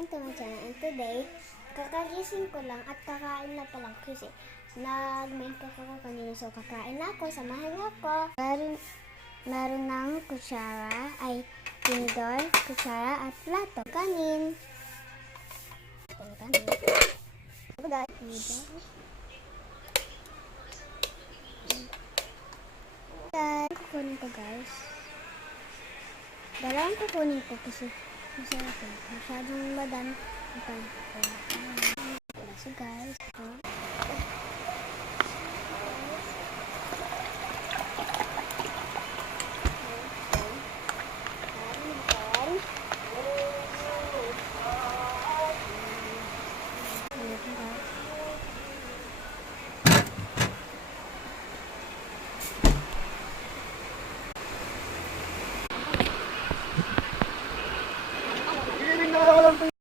welcome to my channel. And today, kakagising ko lang at kakain na pala kasi nag-main ko kanina. So, kakain na ako, samahan niyo ako. Meron ng kutsara, ay tinidor, kutsara at plato. Kanin. Kukunin ko guys. Dalawang kukunin ko kasi masarap eh. Masyadong madami. So guys,